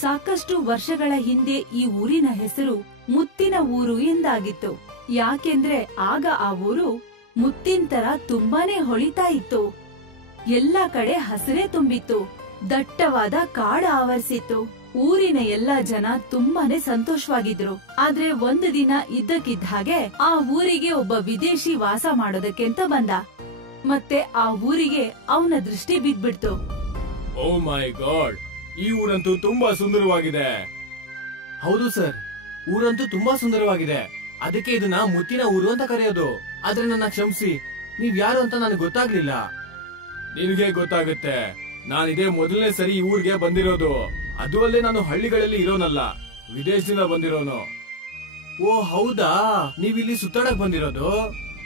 ಸಾಕಷ್ಟು ವರ್ಷಗಳ ಹಿಂದೆ ಈ ಊರಿನ ಹೆಸರು ಮುತ್ತಿನ ಊರು ಎಂದಾಗಿತ್ತು. ಯಾಕೆಂದ್ರೆ ಆಗ ಆ ಊರು ಮುತ್ತಿನ ತರ ತುಂಬಾನೇ ಹೊಳಿತಾ ಇತ್ತು. ಎಲ್ಲ ಕಡೆ ಹಸಿರೇ ತುಂಬಿತ್ತು. ದಟ್ಟವಾದ ಕಾಡು ಆವರಿಸಿತ್ತು. ಊರಿನ ಎಲ್ಲಾ ಜನ ತುಂಬಾನೇ ಸಂತೋಷವಾಗಿದ್ರು. ಆದ್ರೆ ಒಂದು ದಿನ ಇದ್ದಕ್ಕಿದ್ದ ಹಾಗೆ ಆ ಊರಿಗೆ ಒಬ್ಬ ವಿದೇಶಿ ವಾಸ ಮಾಡೋದಕ್ಕೆ ಅಂತ ಬಂದ. ಮತ್ತೆ ಆ ಊರಿಗೆ ಅವನ ದೃಷ್ಟಿ ಬಿದ್ಬಿಡ್ತು. ಓ ಮೈ ಗಾಡ್, ಈ ಊರಂತೂ ತುಂಬಾ ಸುಂದರವಾಗಿದೆ. ಹೌದು ಸರ್, ಊರಂತೂ ತುಂಬಾ ಸುಂದರವಾಗಿದೆ. ಅದಕ್ಕೆ ಇದನ್ನ ಮುತ್ತಿನ ಊರು ಅಂತ ಕರೆಯೋದು. ಆದ್ರೆ ನನ್ನ ಕ್ಷಮಿಸಿ, ನೀವ್ ಯಾರು ಅಂತ ನನಗೆ ಗೊತ್ತಾಗ್ಲಿಲ್ಲ. ನಿನಗೆ ಗೊತ್ತಾಗುತ್ತೆ, ನಾನಿದೇ ಮೊದಲನೇ ಸರಿ ಈ ಊರಿಗೆ ಬಂದಿರೋದು. ಅದು ಅಲ್ಲದೆ ನಾನು ಹಳ್ಳಿಗಳಲ್ಲಿ ಇರೋನಲ್ಲ, ವಿದೇಶದಿಂದ ಬಂದಿರೋನು. ಓ ಹೌದಾ, ನೀವಿಲ್ಲಿ ಸುತ್ತಾಡಕ್ ಬಂದಿರೋದು?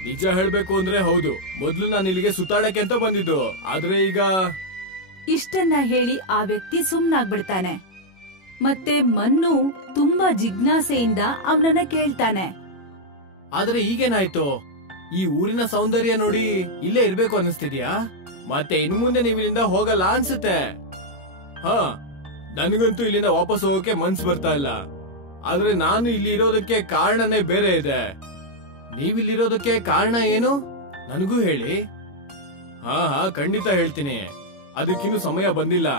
ನಿಜ ಹೇಳ್ಬೇಕು ಅಂದ್ರೆ ಹೌದು. ಮೊದ್ಲು ನಾನು ಇಲ್ಲಿಗೆ ಸುತ್ತಾಡಕ್ಕೆ ಅಂತ ಬಂದಿದ್ದು, ಆದ್ರೆ ಈಗ ಇಷ್ಟನ್ನ ಹೇಳಿ ಆ ವ್ಯಕ್ತಿ ಸುಮ್ನಾಗ್ಬಿಡ್ತಾನೆ. ಮತ್ತೆ ಮನ್ನು ತುಂಬಾ ಜಿಜ್ಞಾಸೆಯಿಂದ ಅವನನ್ನ ಕೇಳ್ತಾನೆ. ಆದ್ರೆ ಈಗೇನಾಯ್ತು? ಈ ಊರಿನ ಸೌಂದರ್ಯ ನೋಡಿ ಇಲ್ಲೇ ಇರ್ಬೇಕು ಅನಿಸ್ತಿದ್ಯಾ? ಮತ್ತೆ ಇನ್ ಮುಂದೆ ನೀವು ಇಲ್ಲಿಂದ ಹೋಗಲ್ಲ ಅನ್ಸುತ್ತೆ. ಹಾ, ನನಗಂತೂ ಇಲ್ಲಿಂದ ವಾಪಸ್ ಹೋಗೋಕೆ ಮನ್ಸ್ ಬರ್ತಾ ಇಲ್ಲ. ಆದ್ರೆ ನಾನು ಇಲ್ಲಿ ಇರೋದಕ್ಕೆ ಕಾರಣನೇ ಬೇರೆ ಇದೆ. ನೀವಿಲ್ಲಿರೋದಕ್ಕೆ ಕಾರಣ ಏನು? ನನಗೂ ಹೇಳಿ. ಹಾ, ಖಂಡಿತ ಹೇಳ್ತೀನಿ. ಅದಕ್ಕಿನ್ನೂ ಸಮಯ ಬಂದಿಲ್ಲ.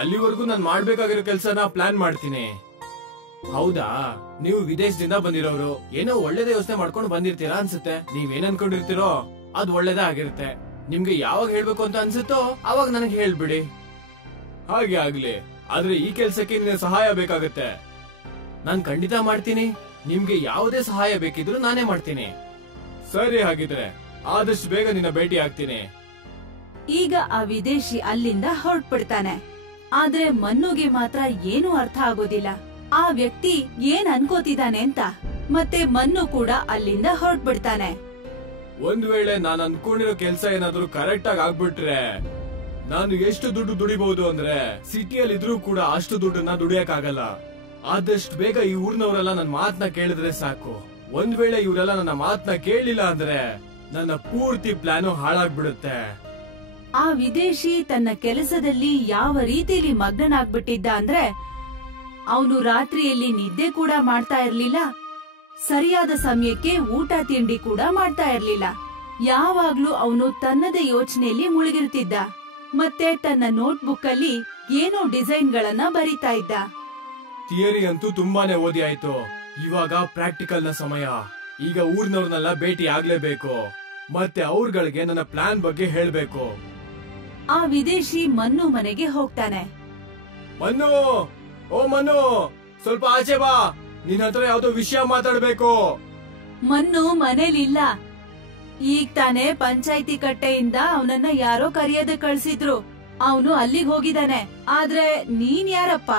ಅಲ್ಲಿವರೆಗೂ ನಾನು ಮಾಡ್ಬೇಕಾಗಿರೋ ಕೆಲ್ಸನ ಪ್ಲಾನ್ ಮಾಡ್ತೀನಿ. ಹೌದಾ, ನೀವು ವಿದೇಶದಿಂದ ಬಂದಿರೋರು, ಏನೋ ಒಳ್ಳೇದೇ ಯೋಚನೆ ಮಾಡ್ಕೊಂಡು ಬಂದಿರ್ತೀರಾ ಅನ್ಸುತ್ತೆ. ನೀವೇನ್ ಅನ್ಕೊಂಡಿರ್ತೀರೋ ಅದ್ ಒಳ್ಳೇದೇ ಆಗಿರುತ್ತೆ. ನಿಮ್ಗೆ ಯಾವಾಗ ಹೇಳ್ಬೇಕು ಅಂತ ಅನ್ಸುತ್ತೋ ಅವಾಗ ನನಗೆ ಹೇಳ್ಬಿಡಿ. ಹಾಗೆ ಆಗ್ಲಿ. ಆದ್ರೆ ಈ ಕೆಲ್ಸಕ್ಕೆ ನಿನ್ನ ಸಹಾಯ ಬೇಕಾಗತ್ತೆ. ನಾನ್ ಖಂಡಿತ ಮಾಡ್ತೀನಿ. ನಿಮ್ಗೆ ಯಾವುದೇ ಸಹಾಯ ಬೇಕಿದ್ರು ನಾನೇ ಮಾಡ್ತೀನಿ. ಸರಿ, ಹಾಗಿದ್ರೆ ಆದಷ್ಟು ಬೇಗ ನಿನ್ನ ಭೇಟಿ ಆಗ್ತೀನಿ. ಈಗ ಆ ವಿದೇಶಿ ಅಲ್ಲಿಂದ ಹೊರಟ್ಬಿಡ್ತಾನೆ. ಆದ್ರೆ ಮನ್ನುಗೆ ಮಾತ್ರ ಏನೂ ಅರ್ಥ ಆಗೋದಿಲ್ಲ ಆ ವ್ಯಕ್ತಿ ಏನ್ ಅನ್ಕೋತಿದ್ದಾನೆ ಅಂತ. ಮತ್ತೆ ಮನ್ನು ಕೂಡ ಅಲ್ಲಿಂದ ಹೊರಟ್ಬಿಡ್ತಾನೆ. ಒಂದ್ ವೇಳೆ ನಾನು ಅನ್ಕೊಂಡಿರೋ ಕೆಲ್ಸ ಏನಾದ್ರೂ ಕರೆಕ್ಟ್ ಆಗಿ ಆಗ್ಬಿಟ್ರೆ ನಾನು ಎಷ್ಟು ದುಡ್ಡು ದುಡಿಬಹುದು ಅಂದ್ರೆ ಸಿಟಿಯಲ್ಲಿ ಇದ್ರೂ ಕೂಡ ಅಷ್ಟು ದುಡ್ಡನ್ನ ದುಡಿಯಕ್ಕಾಗಲ್ಲ. ಆದಷ್ಟು ಬೇಗ ಈ ಊರ್ನವರೆಲ್ಲ ನನ್ನ ಮಾತನ್ನ ಕೇಳಿದ್ರೆ ಸಾಕು. ಒಂದ್ ವೇಳೆ ಇವರೆಲ್ಲ ನನ್ನ ಮಾತನ್ನ ಕೇಳಲಿಲ್ಲ ಅಂದ್ರೆ ನನ್ನ ಪೂರ್ತಿ ಪ್ಲಾನು ಹಾಳಾಗ್ಬಿಡುತ್ತೆ. ಆ ವಿದೇಶಿ ತನ್ನ ಕೆಲಸದಲ್ಲಿ ಯಾವ ರೀತಿಲಿ ಮಗ್ನನಾಗ್ಬಿಟ್ಟಿದ್ದ ಅಂದ್ರೆ ಅವನು ರಾತ್ರಿಯಲ್ಲಿ ನಿದ್ದೆ ಕೂಡ ಮಾಡ್ತಾ ಇರ್ಲಿಲ್ಲ. ಸರಿಯಾದ ಸಮಯಕ್ಕೆ ಊಟ ತಿಂಡಿ ಕೂಡ ಮಾಡ್ತಾ ಇರ್ಲಿಲ್ಲ. ಯಾವಾಗ್ಲೂ ಅವನು ತನ್ನದೇ ಯೋಚನೆಯಲ್ಲಿ ಮುಳುಗಿರ್ತಿದ್ದ. ಮತ್ತೆ ತನ್ನ ನೋಟ್ಬುಕ್ ಅಲ್ಲಿ ಏನೋ ಡಿಸೈನ್ ಗಳನ್ನ ಬರಿತಾ ಇದ್ದ. ಥಿಯರಿ ಅಂತೂ ತುಂಬಾನೇ ಓದಿ ಆಯ್ತು. ಇವಾಗ ಪ್ರಾಕ್ಟಿಕಲ್ ನ ಸಮಯ. ಈಗ ಊರ್ನವ್ರನ್ನೆಲ್ಲ ಭೇಟಿ ಆಗ್ಲೇಬೇಕು. ಮತ್ತೆ ಅವ್ರಗಳಿಗೆ ನನ್ನ ಪ್ಲಾನ್ ಬಗ್ಗೆ ಹೇಳ್ಬೇಕು. ಆ ವಿದೇಶಿ ಮನ್ನು ಮನೆಗೆ ಹೋಗ್ತಾನೆ. ಮನ್ನು, ಓ ಮನ್ನು, ಸ್ವಲ್ಪ ಆಚೆ ಬಾ. ನಿನ್ ಹತ್ರ ಯಾವ್ದೋ ವಿಷಯ ಮಾತಾಡ್ಬೇಕು. ಮನ್ನು ಮನೇಲಿಲ್ಲ. ಈಗ ತಾನೇ ಪಂಚಾಯ್ತಿ ಕಟ್ಟೆಯಿಂದ ಅವನನ್ನ ಯಾರೋ ಕರೆಯೋದಕ್ಕೆ ಕಳ್ಸಿದ್ರು. ಅವನು ಅಲ್ಲಿಗೆ ಹೋಗಿದ್ದಾನೆ. ಆದ್ರೆ ನೀನ್ ಯಾರಪ್ಪ?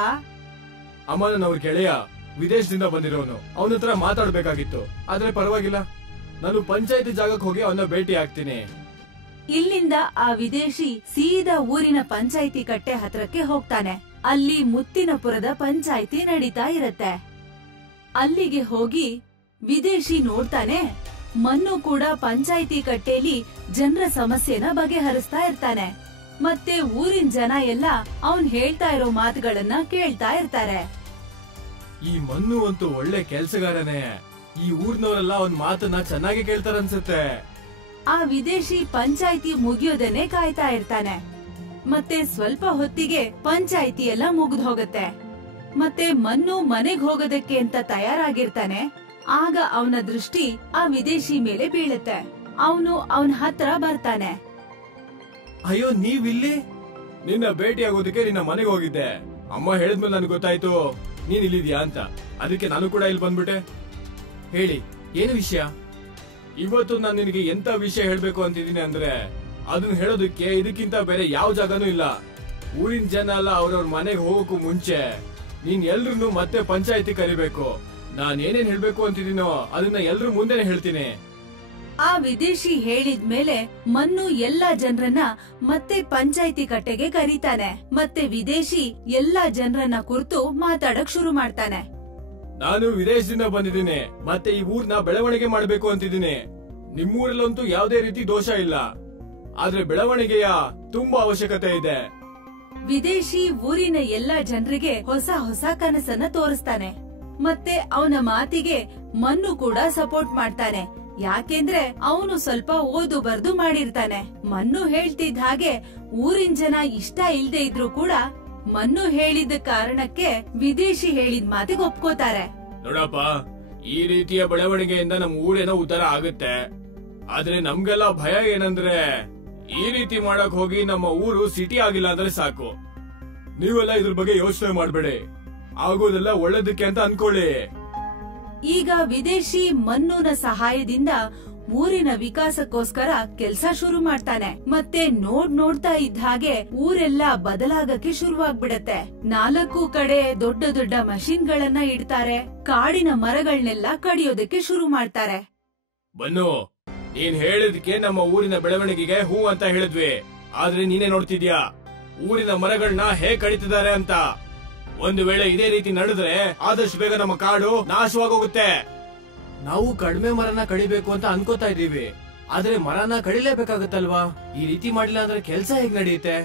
ಅಮ್ಮ, ನನ್ನ ಗೆಳೆಯ, ವಿದೇಶದಿಂದ ಬಂದಿರೋನು. ಅವನ ಹತ್ರ ಮಾತಾಡ್ಬೇಕಾಗಿತ್ತು. ಆದ್ರೆ ಪರವಾಗಿಲ್ಲ, ನಾನು ಪಂಚಾಯ್ತಿ ಜಾಗಕ್ಕೆ ಹೋಗಿ ಅವನ ಭೇಟಿ ಆಗ್ತೀನಿ. ಇಲ್ಲಿಂದ ಆ ವಿದೇಶಿ ಸೀದಾ ಊರಿನ ಪಂಚಾಯ್ತಿ ಕಟ್ಟೆ ಹತ್ರಕ್ಕೆ ಹೋಗ್ತಾನೆ. ಅಲ್ಲಿ ಮುತ್ತಿನಪುರದ ಪಂಚಾಯ್ತಿ ನಡೀತಾ ಇರತ್ತೆ. ಅಲ್ಲಿಗೆ ಹೋಗಿ ವಿದೇಶಿ ನೋಡ್ತಾನೆ, ಮನ್ನು ಕೂಡ ಪಂಚಾಯ್ತಿ ಕಟ್ಟೆಯಲ್ಲಿ ಜನರ ಸಮಸ್ಯೆನ ಬಗೆಹರಿಸ್ತಾ ಇರ್ತಾನೆ. ಮತ್ತೆ ಊರಿನ ಜನ ಎಲ್ಲ ಅವನ್ ಹೇಳ್ತಾ ಇರೋ ಮಾತುಗಳನ್ನ ಕೇಳ್ತಾ ಇರ್ತಾರೆ. ಈ ಮನ್ನು ಅಂತೂ ಒಳ್ಳೆ ಕೆಲ್ಸಗಾರನೇ. ಈ ಊರ್ನವರೆಲ್ಲ ಅವನ್ ಮಾತನ್ನ ಚೆನ್ನಾಗಿ ಕೇಳ್ತಾರನ್ಸುತ್ತೆ. ಆ ವಿದೇಶಿ ಪಂಚಾಯ್ತಿ ಮುಗಿಯೋದನ್ನೇ ಕಾಯ್ತಾ ಇರ್ತಾನೆ. ಮತ್ತೆ ಸ್ವಲ್ಪ ಹೊತ್ತಿಗೆ ಪಂಚಾಯ್ತಿ ಎಲ್ಲ ಮುಗಿದು ಹೋಗತ್ತೆ. ಮತ್ತೆ ಮನ್ನು ಮನೆಗ್ ಹೋಗೋದಕ್ಕೆ ಅಂತ ತಯಾರಾಗಿರ್ತಾನೆ. ಆಗ ಅವನ ದೃಷ್ಟಿ ಆ ವಿದೇಶಿ ಮೇಲೆ ಬೀಳುತ್ತೆ. ಅವನು ಅವನ ಹತ್ರ ಬರ್ತಾನೆ. ಅಯ್ಯೋ, ನೀವಿಲ್ಲಿ? ನಿನ್ನ ಭೇಟಿ ಆಗೋದಕ್ಕೆ ನಿನ್ನ ಮನೆಗೆ ಹೋಗಿದ್ದೆ. ಅಮ್ಮ ಹೇಳಿದ್ಮೇಲೆ ನನ್ಗೆ ಗೊತ್ತಾಯ್ತು ನೀನ್ ಇಲ್ಲಿದ್ಯಾ ಅಂತ. ಅದಕ್ಕೆ ನಾನು ಕೂಡ ಇಲ್ಲಿ ಬಂದ್ಬಿಟ್ಟೆ. ಹೇಳಿ, ಏನು ವಿಷಯ? ಇವತ್ತು ನಾನು ನಿನಗೆ ಎಂತ ವಿಷಯ ಹೇಳ್ಬೇಕು ಅಂತಿದ್ದೀನಿ ಅಂದ್ರೆ ಅದನ್ನ ಹೇಳೋದಕ್ಕೆ ಇದಕ್ಕಿಂತ ಬೇರೆ ಯಾವ ಜಾಗನೂ ಇಲ್ಲ. ಊರಿನ ಜನ ಎಲ್ಲ ಅವ್ರವ್ರ ಮನೆಗೆ ಹೋಗೋಕು ಮುಂಚೆ ನೀನ್ ಎಲ್ರು ಮತ್ತೆ ಪಂಚಾಯತಿ ಕರಿಬೇಕು. ನಾನ್ ಏನೇನ್ ಹೇಳ್ಬೇಕು ಅಂತಿದ್ದೀನೋ ಅದನ್ನ ಎಲ್ರು ಮುಂದೆನೆ ಹೇಳ್ತೀನಿ. ಆ ವಿದೇಶಿ ಹೇಳಿದ್ಮೇಲೆ ಮನ್ನು ಎಲ್ಲಾ ಜನರನ್ನ ಮತ್ತೆ ಪಂಚಾಯ್ತಿ ಕಟ್ಟೆಗೆ ಕರೀತಾನೆ. ಮತ್ತೆ ವಿದೇಶಿ ಎಲ್ಲಾ ಜನರನ್ನ ಕುರಿತು ಮಾತಾಡಕ್ ಶುರು ಮಾಡ್ತಾನೆ. ನಾನು ವಿದೇಶದಿಂದ ಬಂದಿದ್ದೀನಿ. ಮತ್ತೆ ಈ ಊರ್ನ ಬೆಳವಣಿಗೆ ಮಾಡ್ಬೇಕು ಅಂತಿದ್ದೀನಿ. ನಿಮ್ಮೂರಲ್ಲಂತೂ ಯಾವುದೇ ರೀತಿ ದೋಷ ಇಲ್ಲ. ಆದ್ರೆ ಬೆಳವಣಿಗೆಯ ತುಂಬಾ ಅವಶ್ಯಕತೆ ಇದೆ. ವಿದೇಶಿ ಊರಿನ ಎಲ್ಲ ಜನರಿಗೆ ಹೊಸ ಹೊಸ ಕನಸನ್ನ ತೋರಿಸ್ತಾನೆ. ಮತ್ತೆ ಅವನ ಮಾತಿಗೆ ಮನ್ನು ಕೂಡ ಸಪೋರ್ಟ್ ಮಾಡ್ತಾನೆ. ಯಾಕೆಂದ್ರೆ ಅವನು ಸ್ವಲ್ಪ ಓದು ಬರ್ದು ಮಾಡಿರ್ತಾನೆ. ಮನ್ನು ಹೇಳ್ತಿದ್ದ ಹಾಗೆ ಊರಿನ ಜನ ಇಷ್ಟ ಇಲ್ದೇ ಇದ್ರು ಕೂಡ ಮನ್ನು ಹೇಳಿದ ಕಾರಣಕ್ಕೆ ವಿದೇಶಿ ಹೇಳಿದ ಮಾತಿಗೆ ಒಪ್ಕೋತಾರೆ. ನೋಡಪ್ಪ, ಈ ರೀತಿಯ ಬೆಳವಣಿಗೆಯಿಂದ ನಮ್ ಊರೇನೋ ಉದ್ಧಾರ ಆಗುತ್ತೆ. ಆದ್ರೆ ನಮ್ಗೆಲ್ಲ ಭಯ ಏನಂದ್ರೆ ಈ ರೀತಿ ಮಾಡಕ್ ಹೋಗಿ ನಮ್ಮ ಊರು ಸಿಟಿ ಆಗಿಲ್ಲ ಅಂದ್ರೆ ಸಾಕು. ನೀವೆಲ್ಲ ಇದ್ರ ಬಗ್ಗೆ ಯೋಚನೆ ಮಾಡ್ಬೇಡಿ, ಆಗೋದೆಲ್ಲ ಒಳ್ಳೇದಕ್ಕೆ ಅಂತ ಅನ್ಕೊಳ್ಳಿ. ಈಗ ವಿದೇಶಿ ಮನ್ನೂನ ಸಹಾಯದಿಂದ ಊರಿನ ವಿಕಾಸಕ್ಕೋಸ್ಕರ ಕೆಲ್ಸ ಶುರು ಮಾಡ್ತಾನೆ. ಮತ್ತೆ ನೋಡ್ತಾ ಇದ್ದ ಹಾಗೆ ಊರೆಲ್ಲ ಬದಲಾಗಕ್ಕೆ ಶುರುವಾಗ್ಬಿಡತ್ತೆ. 4 ಕಡೆ ದೊಡ್ಡ ದೊಡ್ಡ ಮಷಿನ್ಗಳನ್ನ ಇಡ್ತಾರೆ. ಕಾಡಿನ ಮರಗಳನ್ನೆಲ್ಲ ಕಡಿಯೋದಕ್ಕೆ ಶುರು ಮಾಡ್ತಾರೆ. ಬನ್ನು, ನೀನ್ ಹೇಳಿದ್ಕೆ ನಮ್ಮ ಊರಿನ ಬೆಳವಣಿಗೆಗೆ ಹೂ ಅಂತ ಹೇಳಿದ್ವಿ. ಆದ್ರೆ ನೀನೇ ನೋಡ್ತಿದ್ಯಾ ಊರಿನ ಮರಗಳನ್ನ ಹೇಗ್ ಕಡಿತಿದ್ದಾರೆ ಅಂತ. ಒಂದು ವೇಳೆ ಇದೇ ರೀತಿ ನಡೆದ್ರೆ ಆದಷ್ಟು ಬೇಗ ನಮ್ಮ ಕಾಡು ನಾಶವಾಗೋಗುತ್ತೆ. ನಾವು ಕಡಿಮೆ ಮರನ ಕಡಿಬೇಕು ಅಂತ ಅನ್ಕೋತಾ ಇದೀವಿ, ಆದ್ರೆ ಮರನ ಕಡಿಲೇಬೇಕಾಗತ್ತಲ್ವಾ? ಈ ರೀತಿ ಮಾಡಿಲ್ಲ ಅಂದ್ರೆ ಕೆಲ್ಸ ಹೇಗ್ ನಡೆಯುತ್ತೆ?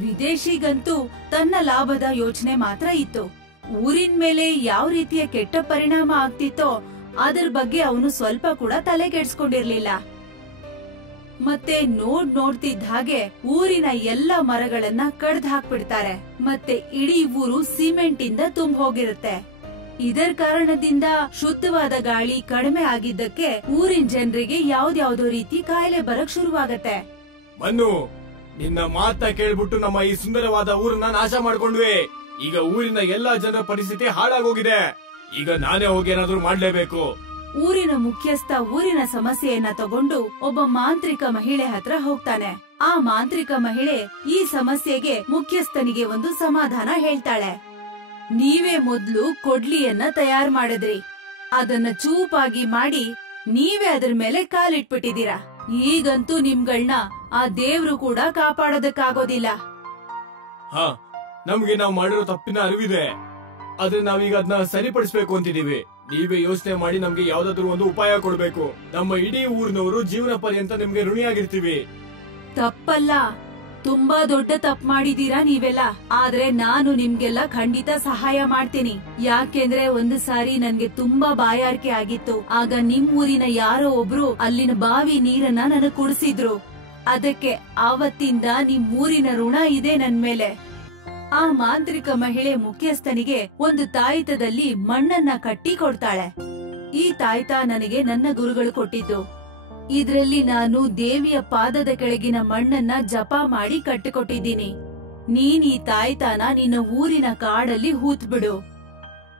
ವಿದೇಶಿಗಂತೂ ತನ್ನ ಲಾಭದ ಯೋಚನೆ ಮಾತ್ರ ಇತ್ತು. ಊರಿನ ಮೇಲೆ ಯಾವ ರೀತಿಯ ಕೆಟ್ಟ ಪರಿಣಾಮ ಆಗ್ತಿತ್ತೋ ಅದರ ಬಗ್ಗೆ ಅವನು ಸ್ವಲ್ಪ ಕೂಡ ತಲೆ ಕೆಡ್ಸ್ಕೊಂಡಿರ್ಲಿಲ್ಲ. ಮತ್ತೆ ನೋಡ್ತಿದ್ದ ಹಾಗೆ ಊರಿನ ಎಲ್ಲ ಮರಗಳನ್ನ ಕಡ್ದ್ ಹಾಕ್ಬಿಡ್ತಾರೆ. ಮತ್ತೆ ಇಡೀ ಊರು ಸಿಮೆಂಟ್ ಇಂದ ತುಂಬ ಹೋಗಿರುತ್ತೆ. ಇದರ ಕಾರಣದಿಂದ ಶುದ್ಧವಾದ ಗಾಳಿ ಕಡಿಮೆ ಆಗಿದ್ದಕ್ಕೆ ಊರಿನ ಜನರಿಗೆ ಯಾವ್ದ್ಯಾವ್ದೋ ರೀತಿ ಕಾಯಿಲೆ ಬರಕ್ ಶುರುವಾಗತ್ತೆ. ಮನ್ನು, ನಿನ್ನ ಮಾತ ಕೇಳ್ಬಿಟ್ಟು ನಮ್ಮ ಈ ಸುಂದರವಾದ ಊರನ್ನ ನಾಶ ಮಾಡ್ಕೊಂಡ್ವಿ. ಈಗ ಊರಿನ ಎಲ್ಲಾ ಜನರ ಪರಿಸ್ಥಿತಿ ಹಾಳಾಗೋಗಿದೆ. ಈಗ ನಾನೇ ಹೋಗಿ ಏನಾದ್ರೂ ಮಾಡ್ಲೇಬೇಕು. ಊರಿನ ಮುಖ್ಯಸ್ಥ ಊರಿನ ಸಮಸ್ಯೆಯನ್ನ ತಗೊಂಡು ಒಬ್ಬ ಮಾಂತ್ರಿಕ ಮಹಿಳೆ ಹತ್ರ ಹೋಗ್ತಾನೆ. ಆ ಮಾಂತ್ರಿಕ ಮಹಿಳೆ ಈ ಸಮಸ್ಯೆಗೆ ಮುಖ್ಯಸ್ಥನಿಗೆ ಒಂದು ಸಮಾಧಾನ ಹೇಳ್ತಾಳೆ. ನೀವೇ ಮೊದ್ಲು ಕೊಡ್ಲಿಯನ್ನ ತಯಾರು ಮಾಡಿದ್ರಿ, ಅದನ್ನ ಚೂಪಾಗಿ ಮಾಡಿ ನೀವೇ ಅದ್ರ ಮೇಲೆ ಕಾಲಿಟ್ಬಿಟ್ಟಿದೀರಾ. ಈಗಂತೂ ನಿಮ್ಗಳನ್ನ ಆ ದೇವ್ರು ಕೂಡ ಕಾಪಾಡೋದಕ್ಕಾಗೋದಿಲ್ಲ. ಹಾ, ನಮ್ಗೆ ನಾವ್ ಮಾಡಿರೋ ತಪ್ಪಿನ ಅರಿವಿದೆ, ಆದ್ರೆ ನಾವೀಗ ಅದನ್ನ ಸರಿಪಡಿಸ್ಬೇಕು ಅಂತಿದೀವಿ. ನೀವೇ ಯೋಚನೆ ಮಾಡಿ ನಮ್ಗೆ ಯಾವ್ದಾದ್ರು ಒಂದು ಉಪಾಯ ಕೊಡ್ಬೇಕು. ನಮ್ಮ ಇಡೀ ಊರಿನವರು ಜೀವನ ಪರ್ಯಂತ ನಿಮ್ಗೆ ಋಣಿಯಾಗಿರ್ತೀವಿ. ತಪ್ಪಲ್ಲ, ತುಂಬಾ ದೊಡ್ಡ ತಪ್ಪು ಮಾಡಿದೀರಾ ನೀವೆಲ್ಲ. ಆದ್ರೆ ನಾನು ನಿಮ್ಗೆಲ್ಲ ಖಂಡಿತ ಸಹಾಯ ಮಾಡ್ತೀನಿ. ಯಾಕೆಂದ್ರೆ ಒಂದು ಸಾರಿ ನನ್ಗೆ ತುಂಬಾ ಬಾಯಾರಿಕೆ ಆಗಿತ್ತು. ಆಗ ನಿಮ್ ಊರಿನ ಯಾರೋ ಒಬ್ರು ಅಲ್ಲಿನ ಬಾವಿ ನೀರನ್ನ ನನಗ್ ಕುಡಿಸಿದ್ರು. ಅದಕ್ಕೆ ಆವತ್ತಿಂದ ನಿಮ್ ಊರಿನ ಋಣ ಇದೆ ನನ್ ಮೇಲೆ. ಆ ಮಾಂತ್ರಿಕ ಮಹಿಳೆ ಮುಖ್ಯಸ್ಥನಿಗೆ ಒಂದು ತಾಯಿತದಲ್ಲಿ ಮಣ್ಣನ್ನ ಕಟ್ಟಿ ಕೊಡ್ತಾಳೆ. ಈ ತಾಯ್ತ ನನಗೆ ನನ್ನ ಗುರುಗಳು ಕೊಟ್ಟಿದ್ದು. ಇದ್ರಲ್ಲಿ ನಾನು ದೇವಿಯ ಪಾದದ ಕೆಳಗಿನ ಮಣ್ಣನ್ನ ಜಪ ಮಾಡಿ ಕಟ್ಟಿಕೊಟ್ಟಿದ್ದೀನಿ. ನೀನ್ ಈ ತಾಯ್ತಾನ ನಿನ್ನ ಊರಿನ ಕಾಡಲ್ಲಿ ಹೂತ್ ಬಿಡು.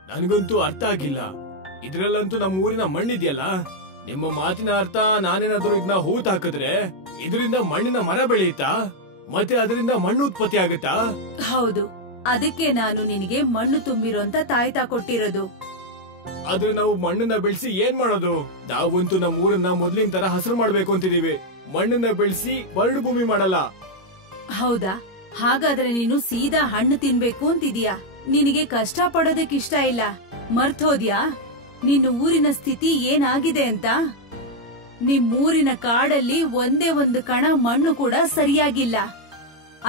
ನನ್ಗಂತೂ ಅರ್ಥ ಆಗಿಲ್ಲ. ಇದ್ರಲ್ಲಂತೂ ನಮ್ಮ ಊರಿನ ಮಣ್ಣಿದ್ಯಲ್ಲ. ನಿಮ್ಮ ಮಾತಿನ ಅರ್ಥ ನಾನೇನಾದ್ರೂ ಇದನ್ನ ಹೂತ್ ಹಾಕಿದ್ರೆ ಇದರಿಂದ ಮಣ್ಣಿನ ಮರ ಬೆಳೆಯುತ್ತಾ? ಮತ್ತೆ ಅದರಿಂದ ಮಣ್ಣು ಉತ್ಪತ್ತಿ ಆಗುತ್ತಾ? ಹೌದು, ಅದಕ್ಕೆ ನಾನು ನಿನಗೆ ಮಣ್ಣು ತುಂಬಿರೋಂತ ತಾಯ್ತಾ ಕೊಟ್ಟಿರೋದು. ಆದ್ರೆ ನಾವು ಮಣ್ಣನ್ನ ಬೆಳೆಸಿ ಏನ್ ಮಾಡೋದು? ನಾವಂತೂ ನಮ್ಮ ಊರನ್ನ ಮೊದ್ಲಿನ ತರ ಹಸಿರು ಮಾಡ್ಬೇಕು ಅಂತಿದೀವಿ. ಮಣ್ಣನ್ನ ಬೆಳೆಸಿ ಬರಡು ಭೂಮಿ ಮಾಡಲ್ಲ. ಹೌದಾ? ಹಾಗಾದ್ರೆ ನೀನು ಸೀದಾ ಹಣ್ಣು ತಿನ್ಬೇಕು ಅಂತಿದೀಯಾ? ನಿನಗೆ ಕಷ್ಟ ಪಡೋದಕ್ಕಿಷ್ಟ ಇಲ್ಲ. ಮರ್ತೋದ್ಯಾ ನಿನ್ನ ಊರಿನ ಸ್ಥಿತಿ ಏನಾಗಿದೆ ಅಂತ? ನಿಮ್ಮೂರಿನ ಕಾಡಲ್ಲಿ ಒಂದೇ ಒಂದು ಕಣ ಮಣ್ಣು ಕೂಡ ಸರಿಯಾಗಿಲ್ಲ.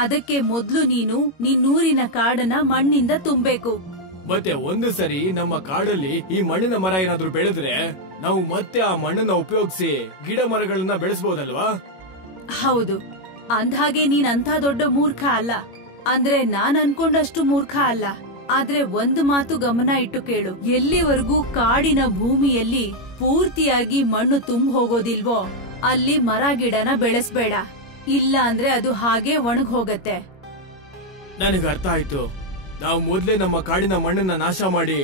ಅದಕ್ಕೆ ಮೊದ್ಲು ನೀನು ನಿನ್ನೂರಿನ ಕಾಡನ್ನ ಮಣ್ಣಿಂದ ತುಂಬೇಕು. ಮತ್ತೆ ಒಂದು ಸರಿ ನಮ್ಮ ಕಾಡಲ್ಲಿ ಈ ಮಣ್ಣಿನ ಮರ ಏನಾದ್ರೂ ಬೆಳೆದ್ರೆ ನಾವು ಮತ್ತೆ ಆ ಮಣ್ಣನ್ನ ಉಪಯೋಗಿಸಿ ಗಿಡ ಮರಗಳನ್ನ ಬೆಳೆಸಬಹುದಲ್ವಾ? ಹೌದು, ಅಂದ್ಹಾಗೆ ನೀನ್ ಅಂತ ದೊಡ್ಡ ಮೂರ್ಖ ಅಲ್ಲ. ಅಂದ್ರೆ ನಾನ್ ಅನ್ಕೊಂಡಷ್ಟು ಮೂರ್ಖ ಅಲ್ಲ. ಆದ್ರೆ ಒಂದು ಮಾತು ಗಮನ ಇಟ್ಟು ಕೇಳು. ಎಲ್ಲಿವರೆಗೂ ಕಾಡಿನ ಭೂಮಿಯಲ್ಲಿ ಪೂರ್ತಿಯಾಗಿ ಮಣ್ಣು ತುಂಬ ಹೋಗೋದಿಲ್ವೋ ಅಲ್ಲಿ ಮರ ಗಿಡನ ಬೆಳೆಸ್ಬೇಡ. ಇಲ್ಲ ಅಂದ್ರೆ ಅದು ಹಾಗೆ ಒಣಗ್ ಹೋಗತ್ತೆ. ನನಗೆ ಅರ್ಥ ಆಯ್ತು. ನಾವು ಮೊದ್ಲೇ ನಮ್ಮ ಕಾಡಿನ ಮಣ್ಣನ್ನ ನಾಶ ಮಾಡಿ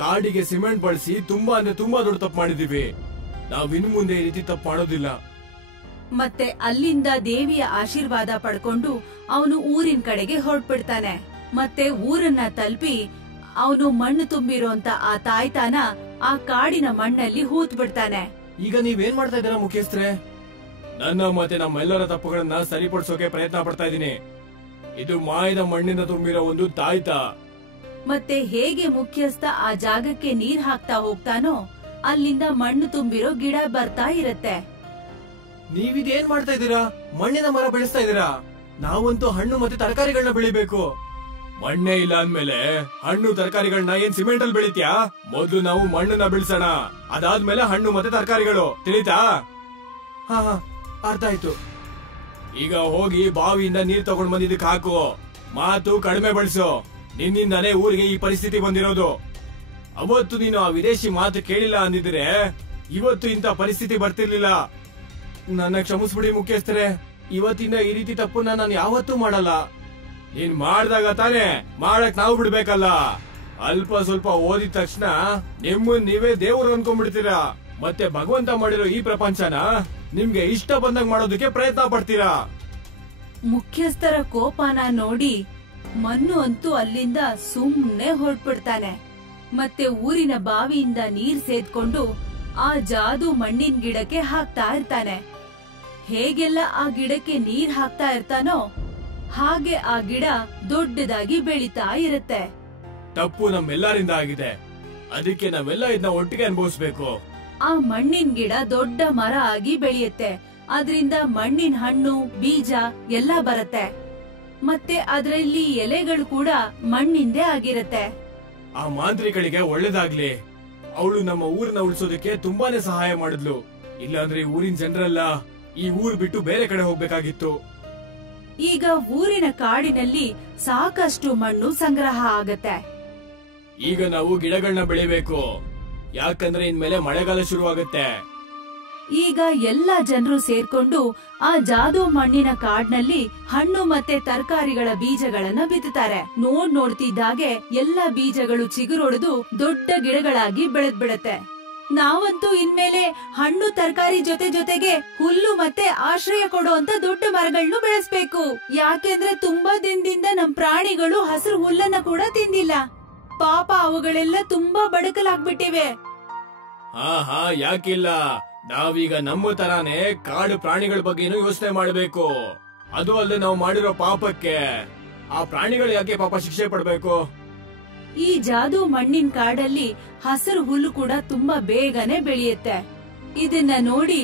ಕಾಡಿಗೆ ಸಿಮೆಂಟ್ ಬಳಸಿ ತುಂಬಾ ಅಂದ್ರೆ ತುಂಬಾ ದೊಡ್ಡ ತಪ್ಪು ಮಾಡಿದೀವಿ. ನಾವ್ ಇನ್ನು ಮುಂದೆ ಈ ರೀತಿ ತಪ್ಪು ಮಾಡೋದಿಲ್ಲ. ಮತ್ತೆ ಅಲ್ಲಿಂದ ದೇವಿಯ ಆಶೀರ್ವಾದ ಪಡ್ಕೊಂಡು ಅವನು ಊರಿನ ಕಡೆಗೆ ಹೊರಟ್ಬಿಡ್ತಾನೆ. ಮತ್ತೆ ಊರನ್ನ ತಲುಪಿ ಅವನು ಮಣ್ಣು ತುಂಬಿರೋಂತ ಆ ತಾಯ್ತಾನ ಆ ಕಾಡಿನ ಮಣ್ಣಲ್ಲಿ ಹೂತ್ ಬಿಡ್ತಾನೆ. ಈಗ ನೀವೇನ್ ಮಾಡ್ತಾ ಇದ್ದೀರಾ ಮುಖ್ಯಸ್ಥರೇ? ನನ್ನ ಮತ್ತೆ ನಮ್ಮೆಲ್ಲರ ತಪ್ಪುಗಳನ್ನ ಸರಿಪಡಿಸೋಕೆ ಪ್ರಯತ್ನ ಪಡ್ತಾ ಇದ್ದೀನಿ. ಇದು ಮಾಯದ ಮಣ್ಣಿನ ತುಂಬಿರೋ ಒಂದು ತಾಯ್ತ. ಮತ್ತೆ ಹೇಗೆ ಮುಖ್ಯಸ್ಥ ಆ ಜಾಗಕ್ಕೆ ನೀರ್ ಹಾಕ್ತಾ ಹೋಗ್ತಾನೋ ಅಲ್ಲಿಂದ ಮಣ್ಣು ತುಂಬಿರೋ ಗಿಡ ಬರ್ತಾ ಇರತ್ತೆ. ನೀವಿದೇನ್ ಮಾಡ್ತಾ ಇದ್ದೀರಾ? ಮಣ್ಣಿನ ಮರ ಬೆಳೆಸ್ತಾ ಇದ್ದೀರಾ? ನಾವಂತೂ ಹಣ್ಣು ಮತ್ತೆ ತರಕಾರಿಗಳನ್ನ ಬೆಳಿಬೇಕು. ಮಣ್ಣೇ ಇಲ್ಲ ಅಂದ್ಮೇಲೆ ಹಣ್ಣು ತರಕಾರಿಗಳನ್ನ ಏನ್ ಸಿಮೆಂಟ್ ಅಲ್ಲಿ ಬೆಳಿತ್ಯಾ? ಮೊದ್ಲು ನಾವು ಮಣ್ಣನ್ನ ಬೆಳೆಸೋಣ, ಅದಾದ್ಮೇಲೆ ಹಣ್ಣು ಮತ್ತೆ ತರಕಾರಿಗಳು, ತಿಳಿತಾ? ಹಾ ಹಾ, ಅರ್ಥ ಆಯ್ತು. ಈಗ ಹೋಗಿ ಬಾವಿಯಿಂದ ನೀರ್ ತಗೊಂಡ್ ಬಂದಿದ್ದಕ್ಕೆ ಹಾಕು. ಮಾತು ಕಡಿಮೆ ಬಳಸು. ನಿನ್ನಿಂದಾನೇ ಊರಿಗೆ ಈ ಪರಿಸ್ಥಿತಿ ಬಂದಿರೋದು. ಅವತ್ತು ನೀನು ಆ ವಿದೇಶಿ ಮಾತು ಕೇಳಿಲ್ಲ ಅಂದಿದ್ರೆ ಇವತ್ತು ಇಂಥ ಪರಿಸ್ಥಿತಿ ಬರ್ತಿರ್ಲಿಲ್ಲ. ನನ್ನ ಕ್ಷಮಿಸ್ಬಿಡಿ ಮುಖ್ಯಸ್ಥರೇ, ಇವತ್ತಿಂದ ಈ ರೀತಿ ತಪ್ಪನ್ನ ನಾನು ಯಾವತ್ತೂ ಮಾಡಲ್ಲ. ನೀನ್ ಮಾಡ್ದಾಗ ತಾನೇ ಮಾಡಕ್ ನಾವು ಬಿಡ್ಬೇಕಲ್ಲ. ಅಲ್ಪ ಸ್ವಲ್ಪ ಓದಿದ ತಕ್ಷಣ ನಿಮ್ಮನ್ ನೀವೇ ದೇವ್ರು ಅನ್ಕೊಂಡ್ಬಿಡ್ತೀರಾ. ಮತ್ತೆ ಭಗವಂತ ಮಾಡಿರೋ ಈ ಪ್ರಪಂಚನ ನಿಮ್ಗೆ ಇಷ್ಟ ಬಂದಾಗ ಮಾಡೋದಕ್ಕೆ ಪ್ರಯತ್ನ ಪಡ್ತೀರಾ. ಮುಖ್ಯಸ್ಥರ ಕೋಪನ ನೋಡಿ ಮನ್ನು ಅಂತೂ ಅಲ್ಲಿಂದ ಸುಮ್ನೆ ಹೊರಟ್ಬಿಡ್ತಾನೆ. ಮತ್ತೆ ಊರಿನ ಬಾವಿಯಿಂದ ನೀರ್ ಸೇದ್ಕೊಂಡು ಆ ಜಾದು ಮಣ್ಣಿನ ಗಿಡಕ್ಕೆ ಹಾಕ್ತಾ ಇರ್ತಾನೆ. ಹೇಗೆಲ್ಲ ಆ ಗಿಡಕ್ಕೆ ನೀರ್ ಹಾಕ್ತಾ ಇರ್ತಾನೋ ಹಾಗೆ ಆ ಗಿಡ ದೊಡ್ಡದಾಗಿ ಬೆಳೀತಾ ಇರುತ್ತೆ. ತಪ್ಪು ನಮ್ಮೆಲ್ಲರಿಂದ ಆಗಿದೆ, ಅದಕ್ಕೆ ನಾವೆಲ್ಲ ಇದನ್ನ ಒಟ್ಟಿಗೆ ಅನುಭವಿಸ್ಬೇಕು. ಆ ಮಣ್ಣಿನ ಗಿಡ ದೊಡ್ಡ ಮರ ಆಗಿ ಬೆಳೆಯುತ್ತೆ. ಅದರಿಂದ ಮಣ್ಣಿನ ಹಣ್ಣು ಬೀಜ ಎಲ್ಲ ಬರುತ್ತೆ. ಮತ್ತೆ ಅದರಲ್ಲಿ ಎಲೆಗಳು ಕೂಡ ಮಣ್ಣಿಂದೇ ಆಗಿರತ್ತೆ. ಆ ಮಾಂತ್ರಿಗಳಿಗೆ ಒಳ್ಳೇದಾಗ್ಲಿ. ಅವಳು ನಮ್ಮ ಊರನ್ನ ಉಳಿಸೋದಕ್ಕೆ ತುಂಬಾನೇ ಸಹಾಯ ಮಾಡಿದ್ಲು. ಇಲ್ಲಾಂದ್ರೆ ಈ ಊರಿನ ಜನರೆಲ್ಲ ಈ ಊರ್ ಬಿಟ್ಟು ಬೇರೆ ಕಡೆ ಹೋಗ್ಬೇಕಾಗಿತ್ತು. ಈಗ ಊರಿನ ಕಾಡಿನಲ್ಲಿ ಸಾಕಷ್ಟು ಮಣ್ಣು ಸಂಗ್ರಹ ಆಗತ್ತೆ. ಈಗ ನಾವು ಗಿಡಗಳನ್ನ ಬೆಳಿಬೇಕು, ಯಾಕಂದ್ರೆ ಇನ್ಮೇಲೆ ಮಳೆಗಾಲ ಶುರುವಾಗುತ್ತೆ. ಈಗ ಎಲ್ಲ ಜನರು ಸೇರ್ಕೊಂಡು ಆ ಜಾದು ಮಣ್ಣಿನ ಕಾಡ್ನಲ್ಲಿ ಹಣ್ಣು ಮತ್ತೆ ತರಕಾರಿಗಳ ಬೀಜಗಳನ್ನ ಬಿತ್ತುತ್ತಾರೆ. ನೋಡ್ತಿದ್ದಾಗೆ ಎಲ್ಲ ಬೀಜಗಳು ಚಿಗುರೊಡೆದು ದೊಡ್ಡ ಗಿಡಗಳಾಗಿ ಬೆಳೆದ್ಬಿಡತ್ತೆ. ನಾವಂತೂ ಇನ್ಮೇಲೆ ಹಣ್ಣು ತರಕಾರಿ ಜೊತೆಗೆ ಹುಲ್ಲು ಮತ್ತೆ ಆಶ್ರಯ ಕೊಡುವಂತ ದೊಡ್ಡ ಮರಗಳನ್ನು ಬೆಳೆಸ್ಬೇಕು. ಯಾಕೆಂದ್ರೆ ತುಂಬಾ ದಿನದಿಂದ ನಮ್ ಪ್ರಾಣಿಗಳು ಹಸಿರು ಹುಲ್ಲನ್ನ ಕೂಡ ತಿಂದಿಲ್ಲ. ಪಾಪ ಅವುಗಳೆಲ್ಲ ತುಂಬಾ ಬಡಕಲಾಗ್ಬಿಟ್ಟಿವೆ. ಹಾ ಹಾ, ಯಾಕಿಲ್ಲ. ನಾವೀಗ ನಮ್ಮ ತರಾನೇ ಕಾಡು ಪ್ರಾಣಿಗಳ ಬಗ್ಗೆನೂ ಯೋಚನೆ ಮಾಡಬೇಕು. ಅದು ಅಲ್ಲದೆ ನಾವು ಮಾಡಿರೋ ಪಾಪಕ್ಕೆ ಆ ಪ್ರಾಣಿಗಳು ಯಾಕೆ ಪಾಪ ಶಿಕ್ಷೆ ಪಡ್ಬೇಕು? ಈ ಜಾದು ಮಣ್ಣಿನ ಕಾಡಲ್ಲಿ ಹಸಿರು ಹುಲ್ಲು ಕೂಡ ತುಂಬಾ ಬೇಗನೆ ಬೆಳೆಯುತ್ತೆ. ಇದನ್ನ ನೋಡಿ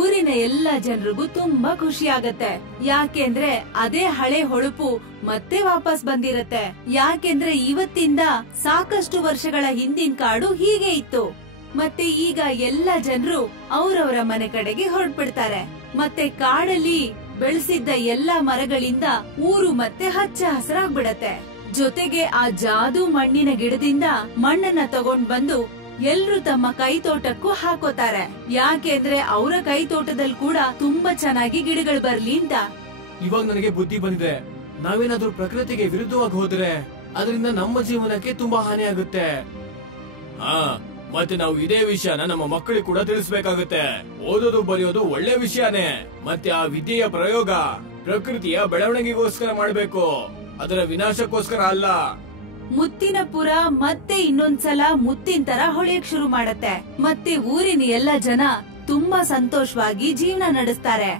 ಊರಿನ ಎಲ್ಲ ಜನರಿಗೂ ತುಂಬಾ ಖುಷಿ ಆಗತ್ತೆ. ಯಾಕೆಂದ್ರೆ ಅದೇ ಹಳೆ ಹೊಳಪು ಮತ್ತೆ ವಾಪಸ್ ಬಂದಿರತ್ತೆ. ಯಾಕೆಂದ್ರೆ ಇವತ್ತಿಂದ ಸಾಕಷ್ಟು ವರ್ಷಗಳ ಹಿಂದಿನ ಕಾಡು ಹೀಗೆ ಇತ್ತು. ಮತ್ತೆ ಈಗ ಎಲ್ಲ ಜನರು ಅವರವರ ಮನೆ ಕಡೆಗೆ ಹೊರಟ್ಬಿಡ್ತಾರೆ. ಮತ್ತೆ ಕಾಡಲ್ಲಿ ಬೆಳೆಸಿದ್ದ ಎಲ್ಲಾ ಮರಗಳಿಂದ ಊರು ಮತ್ತೆ ಹಚ್ಚ ಹಸಿರಾಗ್ಬಿಡತ್ತೆ. ಜೊತೆಗೆ ಆ ಜಾದು ಮಣ್ಣಿನ ಗಿಡದಿಂದ ಮಣ್ಣನ್ನ ತಗೊಂಡ್ ಬಂದು ಎಲ್ರು ತಮ್ಮ ಕೈ ತೋಟಕ್ಕೂ ಹಾಕೋತಾರೆ. ಯಾಕೆಂದ್ರೆ ಅವರ ಕೈ ತೋಟದಲ್ಲಿ ಕೂಡ ತುಂಬಾ ಚೆನ್ನಾಗಿ ಗಿಡಗಳು ಬರ್ಲಿ ಅಂತ. ಇವಾಗ ನನಗೆ ಬುದ್ಧಿ ಬಂದಿದೆ. ನಾವೇನಾದ್ರೂ ಪ್ರಕೃತಿಗೆ ವಿರುದ್ಧವಾಗಿ ಹೋದ್ರೆ ಅದರಿಂದ ನಮ್ಮ ಜೀವನಕ್ಕೆ ತುಂಬಾ ಹಾನಿ ಆಗುತ್ತೆ. ಹಾ, ಮತ್ತೆ ನಾವು ಇದೇ ವಿಷಯನ ನಮ್ಮ ಮಕ್ಕಳಿಗೆ ಕೂಡ ತಿಳಿಸ್ಬೇಕಾಗುತ್ತೆ. ಓದೋದು ಬರೆಯೋದು ಒಳ್ಳೆ ವಿಷಯನೇ, ಮತ್ತೆ ಆ ವಿದ್ಯೆಯ ಪ್ರಯೋಗ ಪ್ರಕೃತಿಯ ಬೆಳವಣಿಗೆಗೋಸ್ಕರ ಮಾಡ್ಬೇಕು, ಅದರ ವಿನಾಶಕ್ಕೋಸ್ಕರ ಅಲ್ಲ. ಮುತ್ತಿನಪುರ ಮತ್ತೆ ಇನ್ನೊಂದ್ಸಲ ಮುತ್ತಿನ ತರ ಹೊಳೆಯಕ್ ಶುರು ಮಾಡತ್ತೆ. ಮತ್ತೆ ಊರಿನ ಎಲ್ಲ ಜನ ತುಂಬಾ ಸಂತೋಷವಾಗಿ ಜೀವನ ನಡೆಸ್ತಾರೆ.